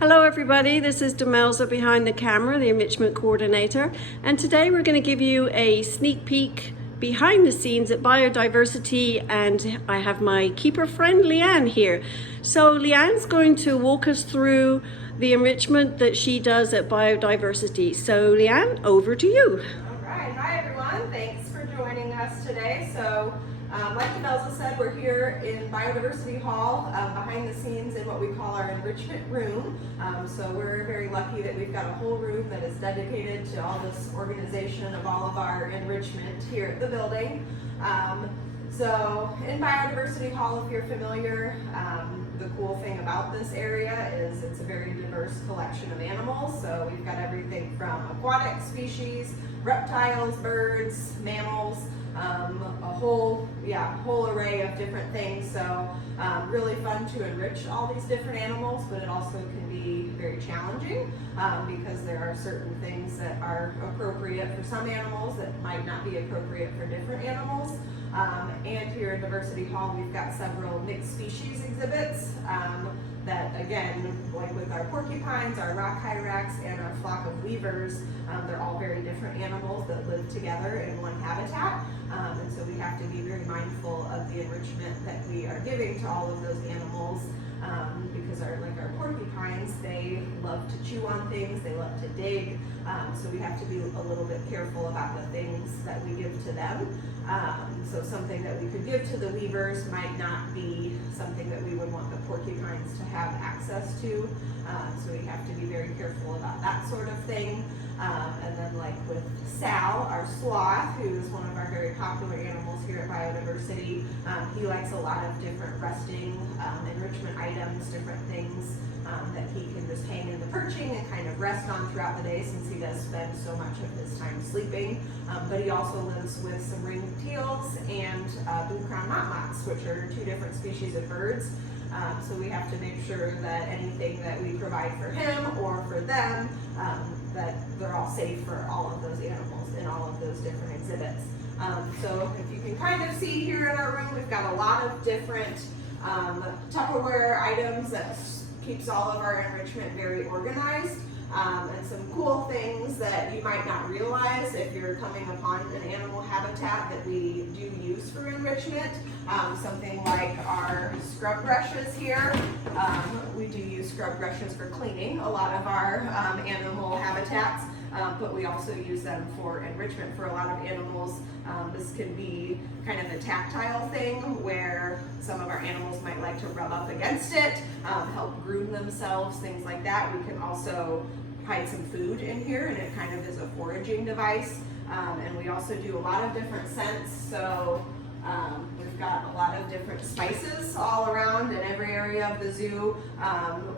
Hello everybody, this is Demelza behind the camera, the enrichment coordinator, and today we're going to give you a sneak peek behind the scenes at Biodiversity, and I have my keeper friend Leanne here. So Leanne's going to walk us through the enrichment that she does at Biodiversity. So Leanne, over to you. All right, hi everyone, thanks for joining us today. So like Demelza said, we're here in Biodiversity Hall, behind the scenes in what we call our enrichment room. So we're very lucky that we've got a whole room that is dedicated to all this organization of all of our enrichment here at the building. So in Biodiversity Hall, if you're familiar, the cool thing about this area is it's a very diverse collection of animals. So we've got everything from aquatic species, reptiles, birds, mammals, a whole array of different things. So really fun to enrich all these different animals, but it also can be very challenging because there are certain things that are appropriate for some animals that might not be appropriate for different animals. And here in Diversity Hall, we've got several mixed species exhibits that, again, like with our porcupines, our rock hyrax, and our flock of weavers, they're all very different animals that live together in one habitat. And so we have to be very mindful of the enrichment that we are giving to all of those animals, because like our porcupines, they love to chew on things, they love to dig, so we have to be a little bit careful about the things that we give to them. So something that we could give to the weavers might not be something that we would want the porcupines to have access to, so we have to be very careful about that sort of thing. And then like with Sal, our sloth, who is one of our very popular animals here at Biodiversity, he likes a lot of different resting enrichment items, different things that he can just hang in the perching and kind of rest on throughout the day, since he does spend so much of his time sleeping. But he also lives with some ringed teals and blue-crowned motmots, which are two different species of birds. So we have to make sure that anything that we provide for him or for them, that they're all safe for all of those animals in all of those different exhibits. So if you can kind of see here in our room, we've got a lot of different Tupperware items that keeps all of our enrichment very organized. And some cool things that you might not realize if you're coming upon an animal habitat that we do use for enrichment. Something like our scrub brushes here. We do use scrub brushes for cleaning a lot of our animal habitats, but we also use them for enrichment for a lot of animals. This can be kind of a tactile thing where some of our animals might like to rub up against it, help groom themselves, things like that. We can also hide some food in here, and it kind of is a foraging device. And we also do a lot of different scents. So we've got a lot of different spices all around in every area of the zoo,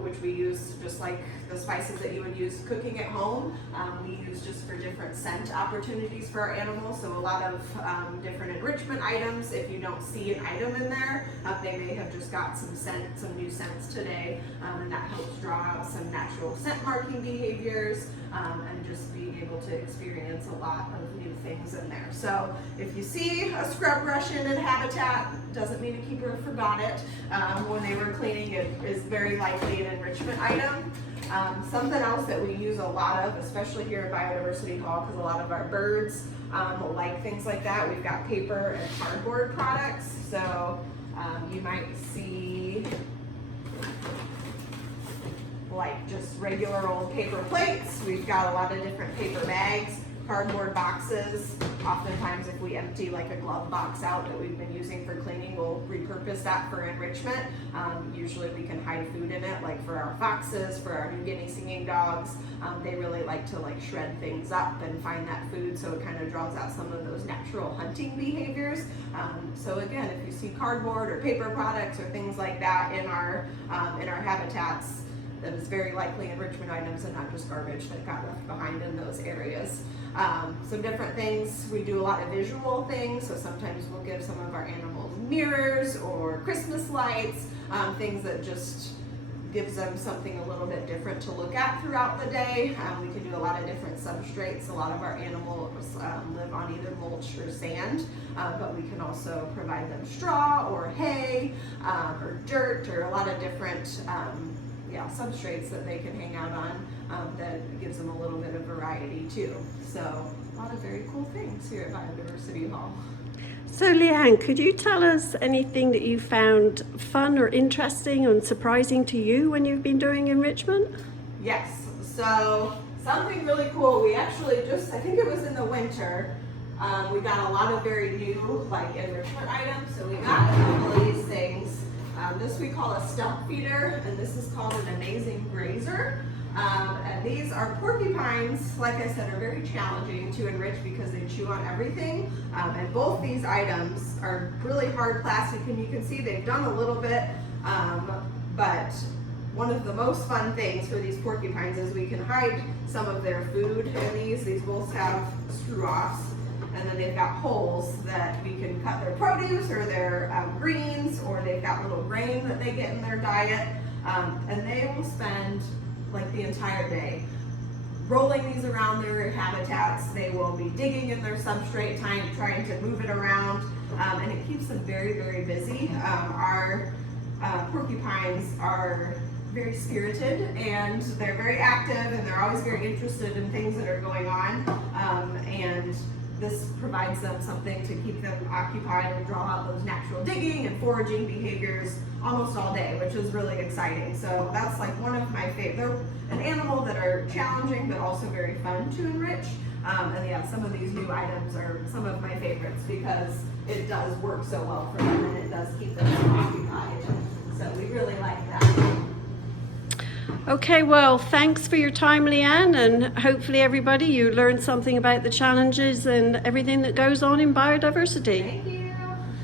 which we use just like the spices that you would use cooking at home. We use just for different scent opportunities for our animals. So a lot of different enrichment items. If you don't see an item in there, they may have just got some new scents today, and that helps draw out some natural scent marking behaviors, and just being able to experience a lot of new things in there. So if you see a scrub brush in a habitat, doesn't mean a keeper forgot it when they were cleaning. It is very likely an enrichment item. Something else that we use a lot of, especially here at Biodiversity Hall, because a lot of our birds like things like that, we've got paper and cardboard products. So you might see like just regular old paper plates. We've got a lot of different paper bags, cardboard boxes. Oftentimes if we empty like a glove box out that we've been using for cleaning, we'll repurpose that for enrichment. Usually we can hide food in it, like for our foxes, for our New Guinea singing dogs. They really like to like shred things up and find that food, so it kind of draws out some of those natural hunting behaviors. So again, if you see cardboard or paper products or things like that in our habitats, that is very likely enrichment items and not just garbage that got left behind in those areas. Some different things, we do a lot of visual things, so sometimes we'll give some of our animals mirrors or Christmas lights, things that just gives them something a little bit different to look at throughout the day. We can do a lot of different substrates. A lot of our animals live on either mulch or sand, but we can also provide them straw or hay or dirt or a lot of different substrates that they can hang out on that gives them a little bit of variety too. So a lot of very cool things here at Biodiversity Hall. So Leanne, could you tell us anything that you found fun or interesting and surprising to you when you've been doing enrichment? Yes, so something really cool, we actually just, I think it was in the winter, we got a lot of very new like enrichment items. So we got a couple of these things. This we call a stump feeder, and this is called an amazing grazer. And these are porcupines, like I said, are very challenging to enrich because they chew on everything. And both these items are really hard plastic, and you can see they've done a little bit, but one of the most fun things for these porcupines is we can hide some of their food in these. These both have screw-offs, and then they've got holes that we can cut their produce or their greens, or they've got little grain that they get in their diet. And they will spend like the entire day rolling these around their habitats. They will be digging in their substrate, trying to move it around, and it keeps them very, very busy. Our porcupines are very spirited, and they're very active, and they're always very interested in things that are going on, and this provides them something to keep them occupied and draw out those natural digging and foraging behaviors almost all day, which is really exciting. So that's like one of my favorite. They're an animal that are challenging but also very fun to enrich. And yeah, some of these new items are some of my favorites because it does work so well for them, and it does keep them so occupied. So we really like that. Okay, well, thanks for your time, Leanne, and hopefully everybody, you learned something about the challenges and everything that goes on in biodiversity. Thank you.